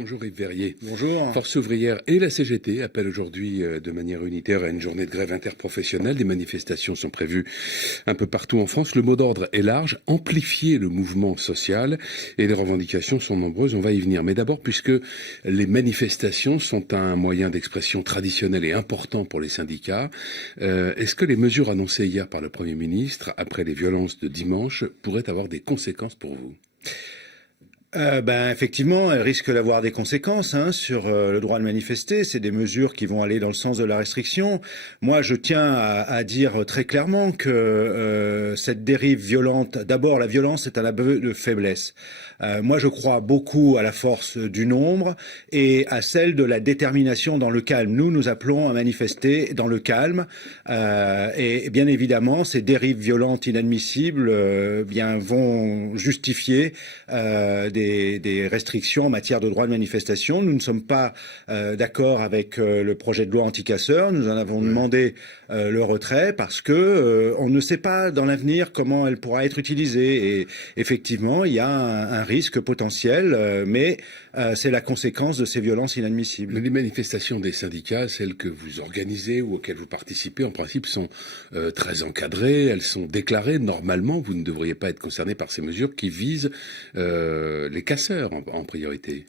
Bonjour Yves Verrier. Bonjour. Force ouvrière et la CGT appellent aujourd'hui de manière unitaire à une journée de grève interprofessionnelle. Des manifestations sont prévues un peu partout en France. Le mot d'ordre est large, amplifier le mouvement social, et les revendications sont nombreuses. On va y venir. Mais d'abord, puisque les manifestations sont un moyen d'expression traditionnel et important pour les syndicats, est-ce que les mesures annoncées hier par le Premier ministre, après les violences de dimanche, pourraient avoir des conséquences pour vous ? Effectivement, elle risque d'avoir des conséquences sur le droit de manifester. C'est des mesures qui vont aller dans le sens de la restriction. Moi, je tiens à dire très clairement que cette dérive violente, d'abord, la violence est un aveu de faiblesse. Moi, je crois beaucoup à la force du nombre et à celle de la détermination dans le calme. Nous appelons à manifester dans le calme. Et bien évidemment, ces dérives violentes inadmissibles vont justifier des restrictions en matière de droit de manifestation. Nous ne sommes pas d'accord avec le projet de loi anti-casseurs. Nous en avons demandé le retrait parce que on ne sait pas dans l'avenir comment elle pourra être utilisée. Et effectivement, il y a un risque potentiel, mais c'est la conséquence de ces violences inadmissibles. Mais les manifestations des syndicats, celles que vous organisez ou auxquelles vous participez, en principe, sont très encadrées. Elles sont déclarées. Normalement, vous ne devriez pas être concerné par ces mesures qui visent les casseurs en priorité.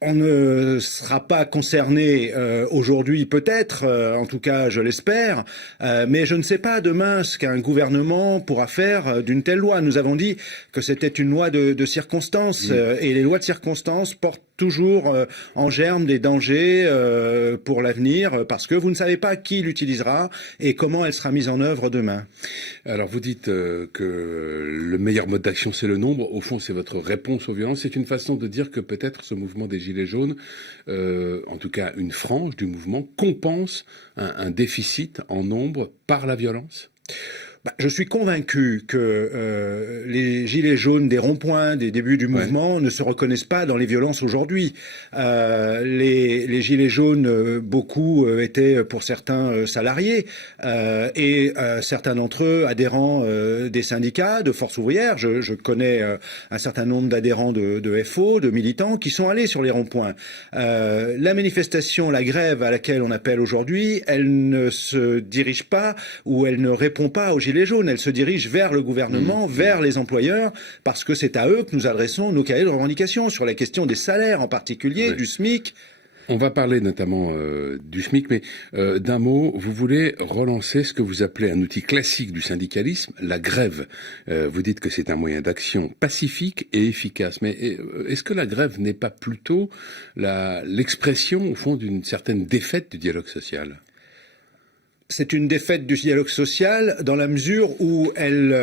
On ne sera pas concerné aujourd'hui peut-être, en tout cas je l'espère, mais je ne sais pas demain ce qu'un gouvernement pourra faire d'une telle loi. Nous avons dit que c'était une loi de circonstances et les lois de circonstances portent toujours en germe des dangers pour l'avenir parce que vous ne savez pas qui l'utilisera et comment elle sera mise en œuvre demain. Alors vous dites que le meilleur mode d'action c'est le nombre. Au fond c'est votre réponse aux violences. C'est une façon de dire que peut-être ce mouvement des Gilets jaunes, en tout cas une frange du mouvement, compense un déficit en nombre par la violence ? Je suis convaincu que les gilets jaunes des ronds-points, des débuts du mouvement, ne se reconnaissent pas dans les violences aujourd'hui. Les gilets jaunes, beaucoup étaient pour certains salariés et certains d'entre eux adhérents des syndicats, de Force ouvrière. Je connais un certain nombre d'adhérents de FO, de militants qui sont allés sur les ronds-points. La manifestation, la grève à laquelle on appelle aujourd'hui, elle ne se dirige pas ou elle ne répond pas aux gilets jaunes, elle se dirige vers le gouvernement, vers les employeurs, parce que c'est à eux que nous adressons nos cahiers de revendication sur la question des salaires en particulier, du SMIC. On va parler notamment du SMIC, mais d'un mot, vous voulez relancer ce que vous appelez un outil classique du syndicalisme, la grève. Vous dites que c'est un moyen d'action pacifique et efficace, mais est-ce que la grève n'est pas plutôt l'expression, au fond, d'une certaine défaite du dialogue social ? C'est une défaite du dialogue social dans la mesure où elle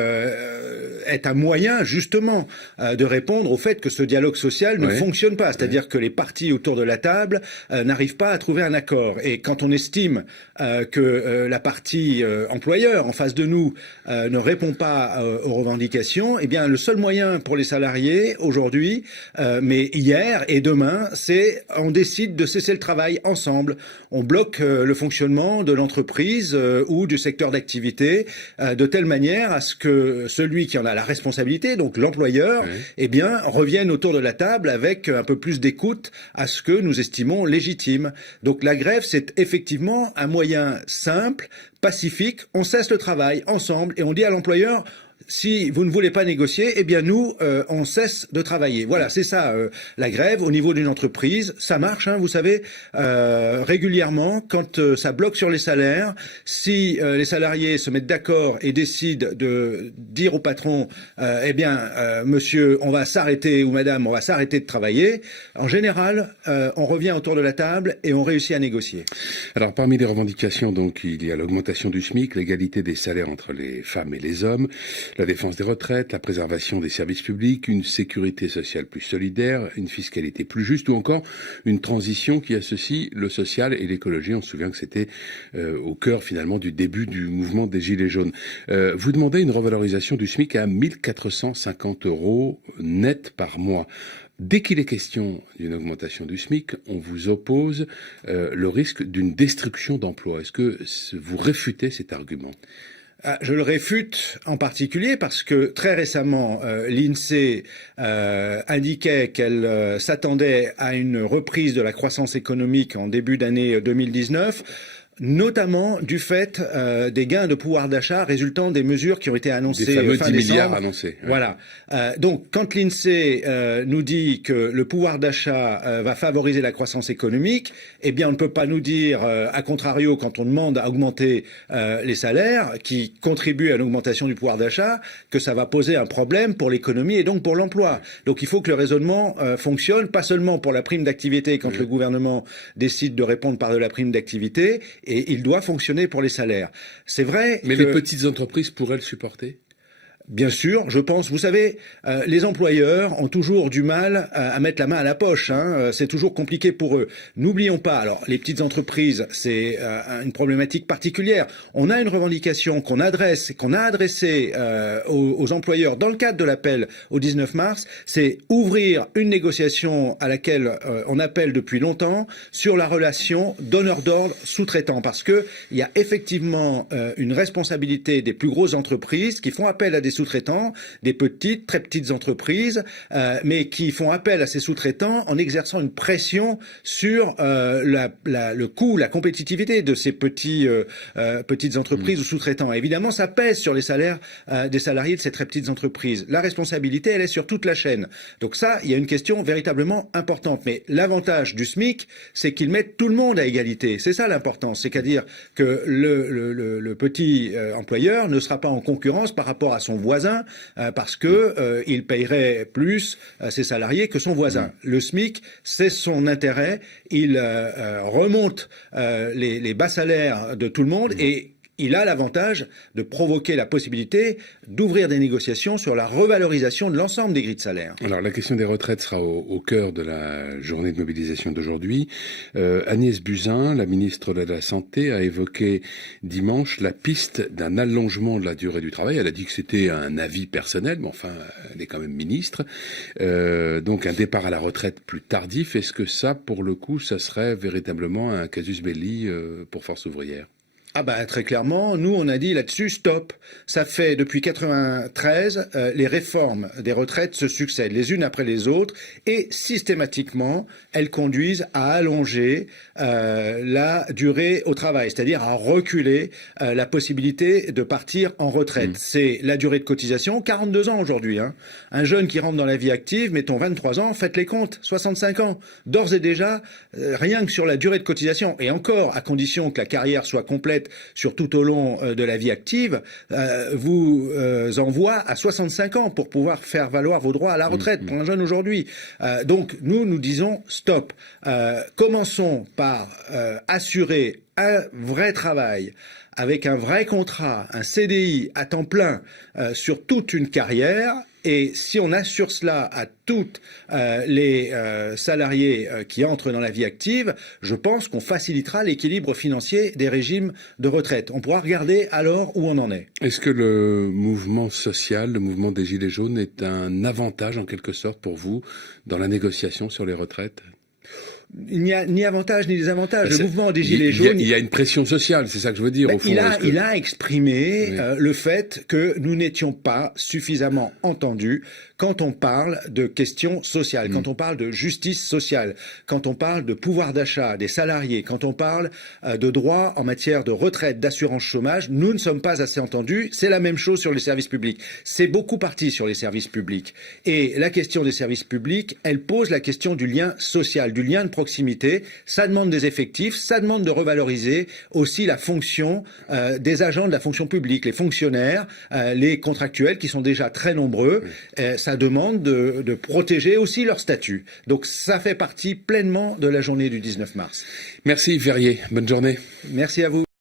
est un moyen justement de répondre au fait que ce dialogue social ne fonctionne pas. C'est-à-dire que les partis autour de la table n'arrivent pas à trouver un accord. Et quand on estime que la partie employeur en face de nous ne répond pas aux revendications, eh bien le seul moyen pour les salariés aujourd'hui, mais hier et demain, c'est on décide de cesser le travail ensemble. On bloque le fonctionnement de l'entreprise ou du secteur d'activité de telle manière à ce que celui qui en a la responsabilité, donc l'employeur, revienne autour de la table avec un peu plus d'écoute à ce que nous estimons légitime. Donc la grève, c'est effectivement un moyen simple, pacifique, on cesse le travail ensemble et on dit à l'employeur: si vous ne voulez pas négocier, eh bien nous, on cesse de travailler. Voilà, c'est ça, la grève au niveau d'une entreprise. Ça marche, vous savez, régulièrement, quand ça bloque sur les salaires, si les salariés se mettent d'accord et décident de dire au patron, monsieur, on va s'arrêter, ou madame, on va s'arrêter de travailler, en général, on revient autour de la table et on réussit à négocier. Alors, parmi les revendications, donc, il y a l'augmentation du SMIC, l'égalité des salaires entre les femmes et les hommes, la défense des retraites, la préservation des services publics, une sécurité sociale plus solidaire, une fiscalité plus juste ou encore une transition qui associe le social et l'écologie. On se souvient que c'était au cœur finalement du début du mouvement des Gilets jaunes. Vous demandez une revalorisation du SMIC à 1 450 € net par mois. Dès qu'il est question d'une augmentation du SMIC, on vous oppose le risque d'une destruction d'emplois. Est-ce que vous réfutez cet argument ? Je le réfute en particulier parce que très récemment, l'INSEE indiquait qu'elle s'attendait à une reprise de la croissance économique en début d'année 2019. Notamment du fait des gains de pouvoir d'achat résultant des mesures qui ont été annoncées fin décembre. 10 milliards annoncés. Ouais. Voilà. Donc, quand l'INSEE nous dit que le pouvoir d'achat va favoriser la croissance économique, eh bien, on ne peut pas nous dire, à contrario, quand on demande à augmenter les salaires, qui contribuent à l'augmentation du pouvoir d'achat, que ça va poser un problème pour l'économie et donc pour l'emploi. Donc, il faut que le raisonnement fonctionne, pas seulement pour la prime d'activité, quand le gouvernement décide de répondre par de la prime d'activité, et il doit fonctionner pour les salaires. C'est vrai. Mais les petites entreprises pourraient le supporter ? Bien sûr, je pense, vous savez, les employeurs ont toujours du mal à mettre la main à la poche. C'est toujours compliqué pour eux. N'oublions pas, alors les petites entreprises, c'est une problématique particulière. On a une revendication qu'on a adressée aux employeurs dans le cadre de l'appel au 19 mars, c'est ouvrir une négociation à laquelle on appelle depuis longtemps sur la relation donneur d'ordre sous-traitant, parce que il y a effectivement une responsabilité des plus grosses entreprises qui font appel à des sous-traitants, des petites, très petites entreprises, mais qui font appel à ces sous-traitants en exerçant une pression sur le coût, la compétitivité de ces petites entreprises ou sous-traitants. Évidemment, ça pèse sur les salaires des salariés de ces très petites entreprises. La responsabilité, elle est sur toute la chaîne. Donc ça, il y a une question véritablement importante. Mais l'avantage du SMIC, c'est qu'ils mettent tout le monde à égalité. C'est ça l'importance. C'est-à-dire que le petit employeur ne sera pas en concurrence par rapport à son voisin parce que il payerait plus ses salariés que son voisin. Le SMIC, c'est son intérêt. Il remonte les bas salaires de tout le monde et il a l'avantage de provoquer la possibilité d'ouvrir des négociations sur la revalorisation de l'ensemble des grilles de salaire. Alors, la question des retraites sera au cœur de la journée de mobilisation d'aujourd'hui. Agnès Buzyn, la ministre de la Santé, a évoqué dimanche la piste d'un allongement de la durée du travail. Elle a dit que c'était un avis personnel, mais enfin, elle est quand même ministre. Donc, un départ à la retraite plus tardif. Est-ce que ça, pour le coup, ça serait véritablement un casus belli pour Force ouvrière ? Ah bah très clairement, nous on a dit là-dessus stop. Ça fait depuis 93, les réformes des retraites se succèdent les unes après les autres et systématiquement elles conduisent à allonger la durée au travail, c'est-à-dire à reculer la possibilité de partir en retraite. C'est la durée de cotisation, 42 ans aujourd'hui. Un jeune qui rentre dans la vie active, mettons 23 ans, faites les comptes, 65 ans. D'ores et déjà, rien que sur la durée de cotisation, et encore à condition que la carrière soit complète sur tout au long de la vie active, vous envoie à 65 ans pour pouvoir faire valoir vos droits à la retraite pour un jeune aujourd'hui. Donc nous disons stop. Commençons par assurer un vrai travail avec un vrai contrat, un CDI à temps plein sur toute une carrière. Et si on assure cela à toutes les salariés qui entrent dans la vie active, je pense qu'on facilitera l'équilibre financier des régimes de retraite. On pourra regarder alors où on en est. Est-ce que le mouvement social, le mouvement des Gilets jaunes est un avantage en quelque sorte pour vous dans la négociation sur les retraites ? Il n'y a ni avantage ni désavantage. Le mouvement des Gilets jaunes... Il y a une pression sociale, c'est ça que je veux dire, au fond. Il a exprimé le fait que nous n'étions pas suffisamment entendus quand on parle de questions sociales, quand on parle de justice sociale, quand on parle de pouvoir d'achat des salariés, quand on parle de droits en matière de retraite, d'assurance chômage, nous ne sommes pas assez entendus. C'est la même chose sur les services publics. C'est beaucoup parti sur les services publics. Et la question des services publics, elle pose la question du lien social, du lien de proximité. Ça demande des effectifs, ça demande de revaloriser aussi la fonction des agents de la fonction publique, les fonctionnaires, les contractuels qui sont déjà très nombreux. Ça demande de protéger aussi leur statut. Donc ça fait partie pleinement de la journée du 19 mars. Merci Verrier, bonne journée. Merci à vous.